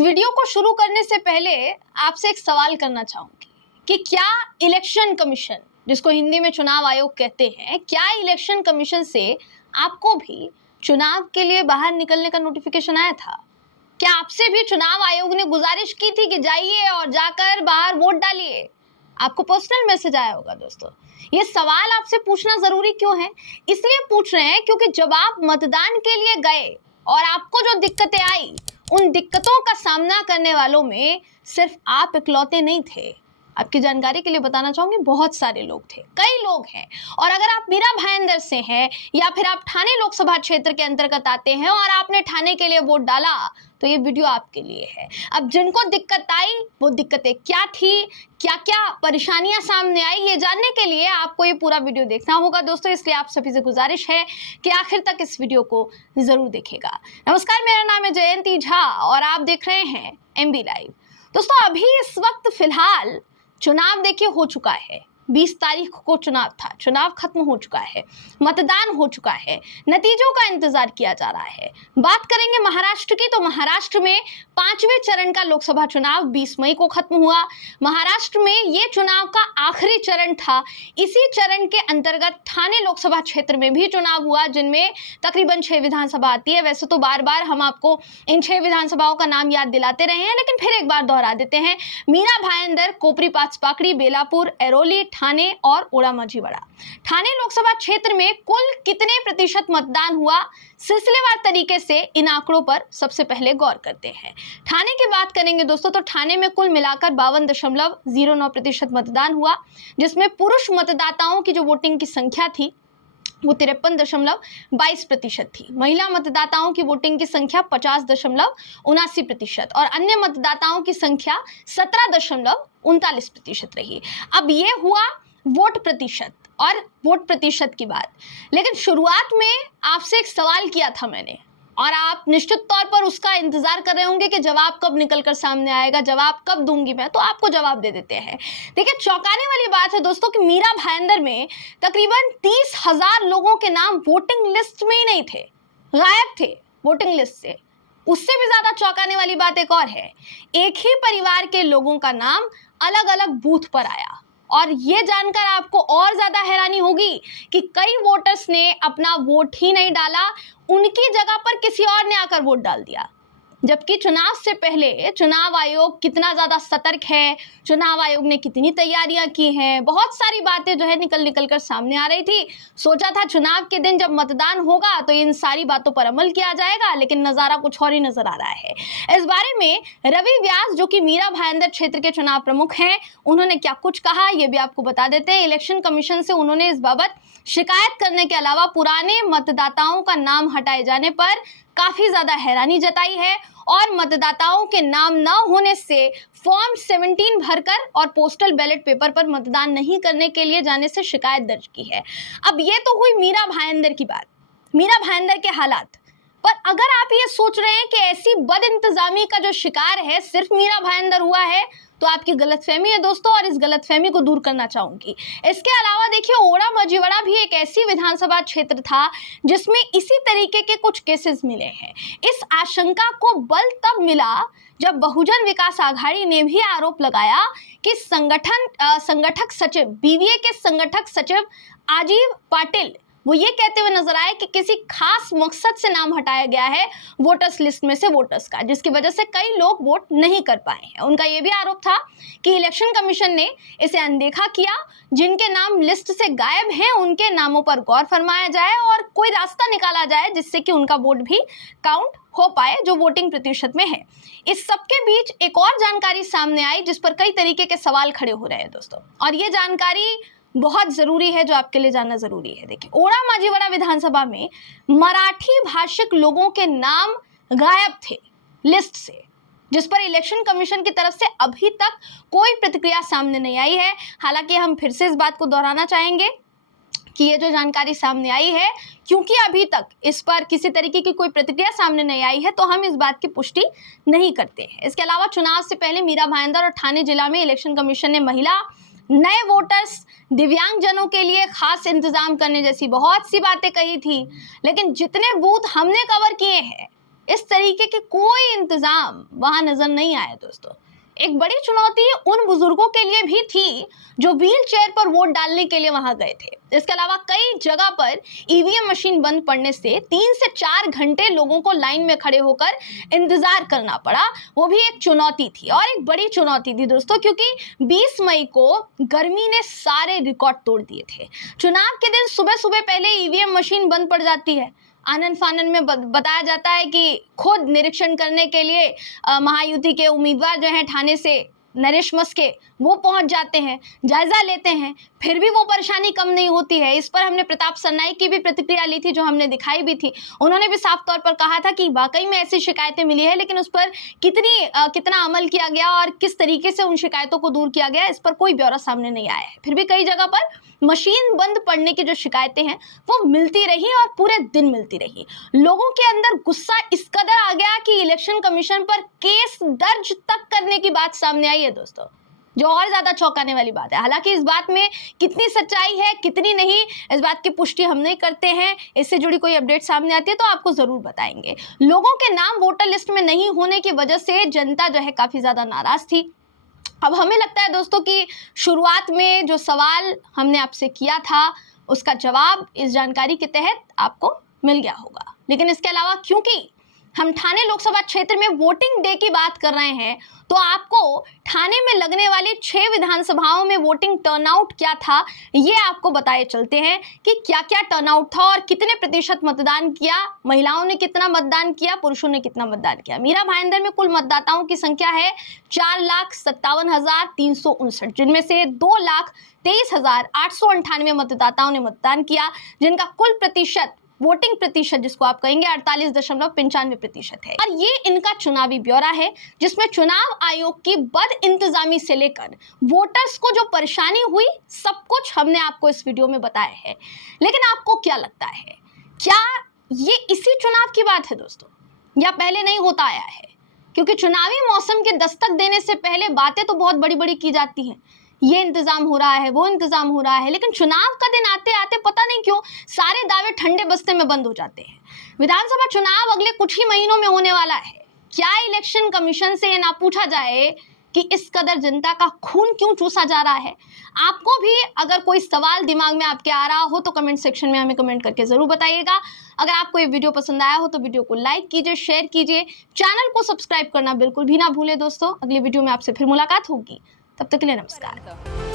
इस वीडियो को शुरू करने से पहले आपसे एक सवाल करना चाहूंगी कि क्या इलेक्शन कमीशन, जिसको हिंदी में चुनाव आयोग कहते हैं, क्या इलेक्शन कमीशन से आपको भी चुनाव के लिए बाहर निकलने का नोटिफिकेशन आया था? क्या आपसे भी चुनाव आयोग ने गुजारिश की थी कि जाइए और जाकर बाहर वोट डालिए? आपको पर्सनल मैसेज आया होगा दोस्तों। ये सवाल आपसे पूछना जरूरी क्यों है? इसलिए पूछ रहे हैं क्योंकि जब आप मतदान के लिए गए और आपको जो दिक्कतें आई, उन दिक्कतों का सामना करने वालों में सिर्फ आप इकलौते नहीं थे। आपकी जानकारी के लिए बताना चाहूंगी, बहुत सारे लोग थे, कई लोग हैं। और अगर आप मीरा भाईंदर से हैं या फिर आप ठाणे लोकसभा क्षेत्र के अंतर्गत आते हैं और आपने ठाणे के लिए वोट डाला, तो ये वीडियो आपके लिए है। अब जिनको दिक्कत आई, वो दिक्कतें क्या थी, क्या क्या परेशानियां सामने आई, ये जानने के लिए आपको ये पूरा वीडियो देखना होगा दोस्तों। इसलिए आप सभी से गुजारिश है कि आखिर तक इस वीडियो को जरूर देखिएगा। नमस्कार, मेरा नाम है जयंती झा और आप देख रहे हैं MB लाइव। दोस्तों, अभी इस वक्त फिलहाल चुनाव देखिए हो चुका है। 20 तारीख को चुनाव था, चुनाव खत्म हो चुका है, मतदान हो चुका है, नतीजों का इंतजार किया जा रहा है। बात करेंगे महाराष्ट्र की, तो महाराष्ट्र में 5वें चरण का लोकसभा चुनाव 20 मई को खत्म हुआ। महाराष्ट्र में ये चुनाव का आखिरी चरण था। इसी चरण के अंतर्गत ठाणे लोकसभा क्षेत्र में भी चुनाव हुआ, जिनमें तकरीबन 6 विधानसभा आती है। वैसे तो बार बार हम आपको इन 6 विधानसभाओं का नाम याद दिलाते रहे हैं, लेकिन फिर एक बार दोहरा देते हैं। मीरा भाईंदर, कोपरी पाचपाकड़ी, बेलापुर, एरोली, ठाणे और ओडामाझीवाड़ा। ठाणे लोकसभा क्षेत्र में कुल कितने प्रतिशत मतदान हुआ, सिलसिलेवार तरीके से इन आंकड़ों पर सबसे पहले गौर करते हैं। ठाणे की बात करेंगे दोस्तों, तो ठाणे में कुल मिलाकर 52.09% मतदान हुआ, जिसमें पुरुष मतदाताओं की जो वोटिंग की संख्या थी वो 53.22% थी। महिला मतदाताओं की वोटिंग की संख्या 50.79% और अन्य मतदाताओं की संख्या 17.39% रही। अब ये हुआ वोट प्रतिशत और वोट प्रतिशत की बात। लेकिन शुरुआत में आपसे एक सवाल किया था मैंने, और आप निश्चित तौर पर उसका इंतजार कर रहे होंगे कि जवाब कब निकलकर सामने आएगा, जवाब कब दूंगी मैं, तो आपको जवाब दे देते हैं। देखिए, चौंकाने वाली बात है दोस्तों कि मीरा भाईंदर में तकरीबन 30,000 लोगों के नाम वोटिंग लिस्ट में ही नहीं थे, गायब थे वोटिंग लिस्ट से। उससे भी ज्यादा चौंकाने वाली बात एक और है, एक ही परिवार के लोगों का नाम अलग अलग बूथ पर आया। और ये जानकर आपको और ज्यादा हैरानी होगी कि कई वोटर्स ने अपना वोट ही नहीं डाला, उनकी जगह पर किसी और ने आकर वोट डाल दिया। जबकि चुनाव से पहले चुनाव आयोग कितना ज्यादा सतर्क है, चुनाव आयोग ने कितनी तैयारियां की हैं, बहुत सारी बातें जो है निकल कर सामने आ रही थी। सोचा था चुनाव के दिन जब मतदान होगा तो इन सारी बातों पर अमल किया जाएगा, लेकिन नजारा कुछ और ही नजर आ रहा है। इस बारे में रवि व्यास, जो कि मीरा भाईंदर क्षेत्र के चुनाव प्रमुख हैं, उन्होंने क्या कुछ कहा ये भी आपको बता देते हैं। इलेक्शन कमीशन से उन्होंने इस बाबत शिकायत करने के अलावा पुराने मतदाताओं का नाम हटाए जाने पर काफी ज्यादा हैरानी जताई है और मतदाताओं के नाम न होने से फॉर्म 17 भरकर और पोस्टल बैलेट पेपर पर मतदान नहीं करने के लिए जाने से शिकायत दर्ज की है। अब ये तो हुई मीरा भाईंदर की बात, मीरा भाईंदर के हालात। पर अगर आप ये सोच रहे हैं कि ऐसी बदइंतजामी का जो शिकार है सिर्फ मीरा भाईंदर हुआ है, तो आपकी गलतफहमी है दोस्तों, और इस गलतफहमी को दूर करना चाहूंगी। इसके अलावा देखिए, ओडामाझीवाड़ा भी एक ऐसी विधानसभा क्षेत्र था जिसमें इसी तरीके के कुछ केसेस मिले हैं। इस आशंका को बल तब मिला जब बहुजन विकास आघाड़ी ने भी आरोप लगाया कि संगठक सचिव, BVA के संगठक सचिव आजीव पाटिल, वो ये कहते हुए नजर आए कि किसी खास मकसद से नाम हटाया गया है वोटर्स लिस्ट में से वोटर्स का, जिसकी वजह से कई लोग वोट नहीं कर पाए हैं। उनका ये भी आरोप था कि इलेक्शन कमीशन ने इसे अनदेखा किया, जिनके नाम लिस्ट से गायब हैं उनके नामों पर गौर फरमाया जाए और कोई रास्ता निकाला जाए जिससे कि उनका वोट भी काउंट हो पाए, जो वोटिंग प्रतिशत में है। इस सबके बीच एक और जानकारी सामने आई जिस पर कई तरीके के सवाल खड़े हो रहे हैं दोस्तों, और ये जानकारी बहुत जरूरी है, जो आपके लिए जानना जरूरी है। देखिए, ओडामाझीवाड़ा विधानसभा में मराठी भाषिक लोगों के नाम गायब थे लिस्ट से, जिस पर इलेक्शन कमीशन की तरफ से अभी तक कोई प्रतिक्रिया सामने नहीं आई है। हालांकि हम फिर से इस बात को दोहराना चाहेंगे कि ये जो जानकारी सामने आई है, क्योंकि अभी तक इस पर किसी तरीके की कोई प्रतिक्रिया सामने नहीं आई है, तो हम इस बात की पुष्टि नहीं करते हैं। इसके अलावा चुनाव से पहले मीरा भाईंदर और ठाणे जिला में इलेक्शन कमीशन ने महिला, नए वोटर्स, दिव्यांगजनों के लिए खास इंतजाम करने जैसी बहुत सी बातें कही थी। लेकिन जितने बूथ हमने कवर किए हैं इस तरीके के कोई इंतजाम वहां नजर नहीं आए दोस्तों। एक बड़ी चुनौती उन बुजुर्गों के लिए भी थी जो व्हील चेयर पर वोट डालने के लिए वहां गए थे। इसके अलावा कई जगह पर ईवीएम मशीन बंद पड़ने से 3 से 4 घंटे लोगों को लाइन में खड़े होकर इंतजार करना पड़ा। वो भी एक चुनौती थी, और एक बड़ी चुनौती थी दोस्तों, क्योंकि 20 मई को गर्मी ने सारे रिकॉर्ड तोड़ दिए थे। चुनाव के दिन सुबह सुबह पहले ईवीएम मशीन बंद पड़ जाती है। आनन फानन में बताया जाता है कि खुद निरीक्षण करने के लिए महायुति के उम्मीदवार जो हैं ठाणे से नरेश मस्के, वो पहुंच जाते हैं, जायजा लेते हैं, फिर भी वो परेशानी कम नहीं होती है। इस पर हमने प्रताप सरनाईक की भी प्रतिक्रिया ली थी, जो हमने दिखाई भी थी। उन्होंने भी साफ तौर पर कहा था कि वाकई में ऐसी शिकायतें मिली है, लेकिन उस पर कितना अमल किया गया और किस तरीके से उन शिकायतों को दूर किया गया, इस पर कोई ब्यौरा सामने नहीं आया है। फिर भी कई जगह पर मशीन बंद पड़ने की जो शिकायतें हैं वो मिलती रही और पूरे दिन मिलती रही। लोगों के अंदर गुस्सा इस कदर आ गया कि इलेक्शन कमीशन पर केस दर्ज तक करने की बात सामने आई है दोस्तों, जो और ज्यादा चौंकाने वाली बात है। हालांकि इस बात में कितनी सच्चाई है कितनी नहीं, इस बात की पुष्टि हम नहीं करते हैं। इससे जुड़ी कोई अपडेट सामने आती है तो आपको जरूर बताएंगे। लोगों के नाम वोटर लिस्ट में नहीं होने की वजह से जनता जो है काफी ज्यादा नाराज थी। अब हमें लगता है दोस्तों कि शुरुआत में जो सवाल हमने आपसे किया था उसका जवाब इस जानकारी के तहत आपको मिल गया होगा। लेकिन इसके अलावा क्योंकि हम ठाणे लोकसभा क्षेत्र में वोटिंग डे की बात कर रहे हैं, तो आपको ठाणे में लगने वाली 6 विधानसभाओं में वोटिंग टर्नआउट क्या था ये आपको बताए चलते हैं कि क्या क्या टर्नआउट था और कितने प्रतिशत मतदान किया, महिलाओं ने कितना मतदान किया, पुरुषों ने कितना मतदान किया। मीरा भाईंदर में कुल मतदाताओं की संख्या है 4,57,359, जिनमें से 2,23,898 मतदाताओं ने मतदान किया, जिनका कुल प्रतिशत, वोटिंग प्रतिशत जिसको आप कहेंगे, 48.95% है। और ये इनका चुनावी ब्यौरा है, जिसमें चुनाव आयोग की बद इंतजामी से लेकर वोटर्स को जो परेशानी हुई सब कुछ हमने आपको इस वीडियो में बताया है। लेकिन आपको क्या लगता है, क्या ये इसी चुनाव की बात है दोस्तों, या पहले नहीं होता आया है? क्योंकि चुनावी मौसम के दस्तक देने से पहले बातें तो बहुत बड़ी बड़ी की जाती हैं, ये इंतजाम हो रहा है, वो इंतजाम हो रहा है, लेकिन चुनाव का दिन आते आते पता नहीं क्यों सारे दावे ठंडे बस्ते में बंद हो जाते हैं। विधानसभा चुनाव अगले कुछ ही महीनों में होने वाला है। क्या इलेक्शन कमीशन से ये ना पूछा जाए कि इस कदर जनता का खून क्यों चूसा जा रहा है? आपको भी अगर कोई सवाल दिमाग में आपके आ रहा हो तो कमेंट सेक्शन में हमें कमेंट करके जरूर बताइएगा। अगर आपको ये वीडियो पसंद आया हो तो वीडियो को लाइक कीजिए, शेयर कीजिए, चैनल को सब्सक्राइब करना बिल्कुल भी ना भूलें दोस्तों। अगली वीडियो में आपसे फिर मुलाकात होगी, तब तक के लिए नमस्कार।